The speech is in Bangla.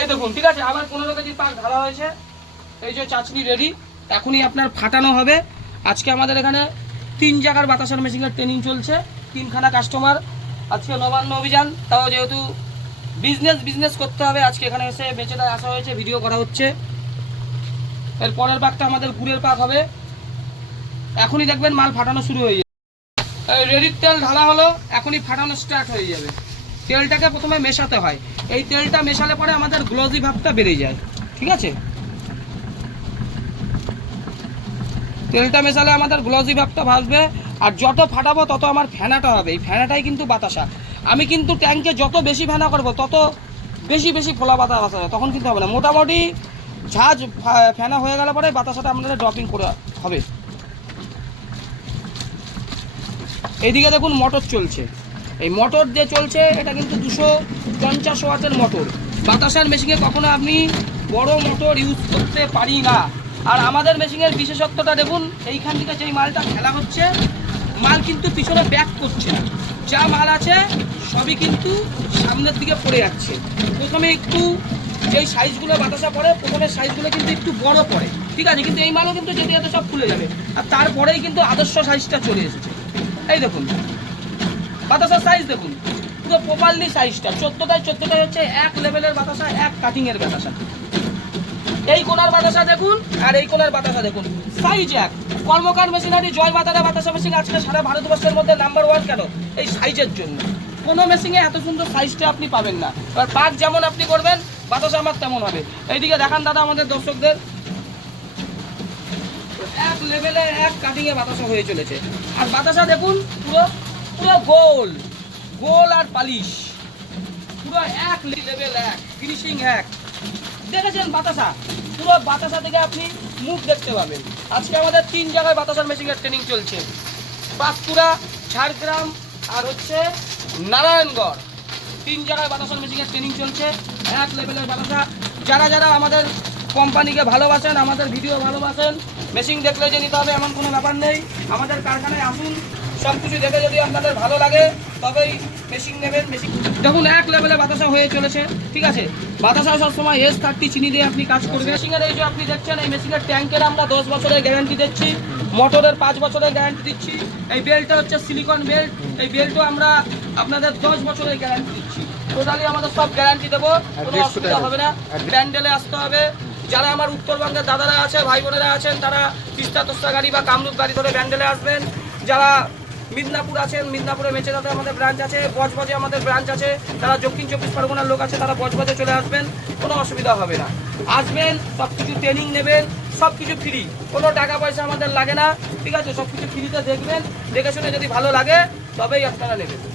এই দেখুন, ঠিক আছে, আবার 15 কেজি পাক ঢালা হয়েছে। এই যে চাচনি রেডি, এখনই আপনার ফাটানো হবে। আজকে আমাদের এখানে 3 জায়গার বাতাসার মেশিনের ট্রেনিং চলছে, 3খানা কাস্টমার। আজকে নবান্ন অভিযান, তাও যেহেতু বিজনেস করতে হবে, আজকে এখানে এসে বেঁচে আসা হয়েছে, ভিডিও করা হচ্ছে। এর পরের পাকটা আমাদের গুড়ের পাক হবে। এখনই দেখবেন মাল ফাটানো শুরু হয়ে যাবে। রেডির তেল ঢালা হলো, এখনই ফাটানো স্টার্ট হয়ে যাবে। তেলটাকে প্রথমে মেশাতে হয়, এই তেলটা মেশালে পরে আমাদের গ্লোজি ভাবটা বেড়ে যায়। ঠিক আছে, তেলটা মেশালে আমাদের গ্লোজি ভাবটা ভাসবে। আর যত ফাটাবো তত আমার ফেনাটা হবে, এই ফেনাটাই কিন্তু বাতাসা। আমি কিন্তু ট্যাঙ্কে যত বেশি ফেনা করবো তত বেশি ফোলা বাতাস আসবে, তখন কিন্তু হবে না। মোটামুটি ঝাঁজ ফেনা হয়ে গেলে পরে বাতাসাটা আমাদের ড্রপিং করে হবে। এইদিকে দেখুন মোটর চলছে, এই মোটর যে চলছে এটা কিন্তু 250 ওয়াটের মোটর। বাতাসার মেশিনে কখনো আপনি বড় মোটর ইউজ করতে পারি না। আর আমাদের মেশিনের বিশেষত্বটা দেখুন, এইখান থেকে যেই মালটা খেলা হচ্ছে, মাল কিন্তু পিছনে ব্যাক করছে না, যা মাল আছে সবই কিন্তু সামনের দিকে পড়ে যাচ্ছে। প্রথমে একটু যেই সাইজগুলো বাতাসা পড়ে, প্রথমের সাইজগুলো কিন্তু একটু বড় পড়ে, ঠিক আছে, কিন্তু এই মালও কিন্তু যেতে যেতে সব খুলে যাবে। আর তারপরেই কিন্তু আদর্শ সাইজটা চলে এসেছে। এই দেখুন বাতাসার সাইজ দেখুন, পুরো প্রপারলি সাইজটা 14টায় হচ্ছে এক লেভেলের বাতাসা, এক কাটিংয়ের বাতাসা। এই কোনার বাতাসা দেখুন আর এই কোনার বাতাসা দেখুন, সাইজ এক। কর্মকার মেশিনারি জয় বাতারা বাতাসা মেশিন আজকে সারা ভারতবর্ষের মধ্যে নাম্বার 1 কেন? এই সাইজের জন্য। কোনো মেশিনে এত সুন্দর সাইজটা আপনি পাবেন না। এবার পাক যেমন আপনি করবেন বাতাসা আমার তেমন হবে। এইদিকে দেখান দাদা আমাদের দর্শকদের, এক লেভেলে এক কাটিংয়ে বাতাসা হয়ে চলেছে। আর বাতাসা দেখুন পুরো পুরো গোল আর পালিশ, পুরো এক লেভেল, এক ফিনিশিং, এক। দেখেছেন বাতাসা, পুরো বাতাসা থেকে আপনি মুখ দেখতে পাবেন। আজকে আমাদের 3 জায়গায় বাতাসার মেশিনের ট্রেনিং চলছে, পাঁশকুড়া, ঝাড়গ্রাম আর হচ্ছে নারায়ণগড়। 3 জায়গায় বাতাসার মেশিনের ট্রেনিং চলছে, এক লেভেলের বাতাসা। যারা আমাদের কোম্পানিকে ভালোবাসেন, আমাদের ভিডিও ভালোবাসেন, মেশিন দেখলে যে নিতে হবে এমন কোনো ব্যাপার নেই। আমাদের কারখানায় আসুন, সব কিছু দেখে যদি আপনাদের ভালো লাগে তবেই মেশিন নেবেন। মেশিন দেখুন এক লেভেলে বাতাসা হয়ে চলেছে, ঠিক আছে। বাতাসা সবসময় S30 চিনি দিয়ে আপনি কাজ করবেন। মেশিনের এই যে আপনি দেখছেন, এই মেশিনের ট্যাঙ্কের আমরা 10 বছরের গ্যারান্টি দিচ্ছি, মোটরের 5 বছরের গ্যারান্টি দিচ্ছি। এই বেল্টটা হচ্ছে সিলিকন বেল্ট, এই বেল্টও আমরা আপনাদের 10 বছরের গ্যারান্টি দিচ্ছি। টোটালি আমাদের সব গ্যারান্টি দেবো, কোনো অসুবিধা হবে না। প্যান্ডেলে আসতে হবে। যারা আমার উত্তরবঙ্গের দাদারা আছে, ভাই বোনেরা আছেন, তারা তিস্তা তোস্তা গাড়ি বা কামরূপ গাড়ি ধরে ব্যান্ডেলে আসবেন। যারা মিদনাপুর আছেন, মিদনাপুরে মেচেদাতে আমাদের ব্রাঞ্চ আছে, বজবজে আমাদের ব্রাঞ্চ আছে, তারা দক্ষিণ 24 পরগনার লোক আছে, তারা বজবজে চলে আসবেন, কোনো অসুবিধা হবে না। আসবেন, সব কিছু ট্রেনিং নেবেন, সব কিছু ফ্রি, কোনো টাকা পয়সা আমাদের লাগে না, ঠিক আছে। সব কিছু ফ্রিতে দেখবেন, দেখে শুনে যদি ভালো লাগে তবেই আপনারা নেবেন।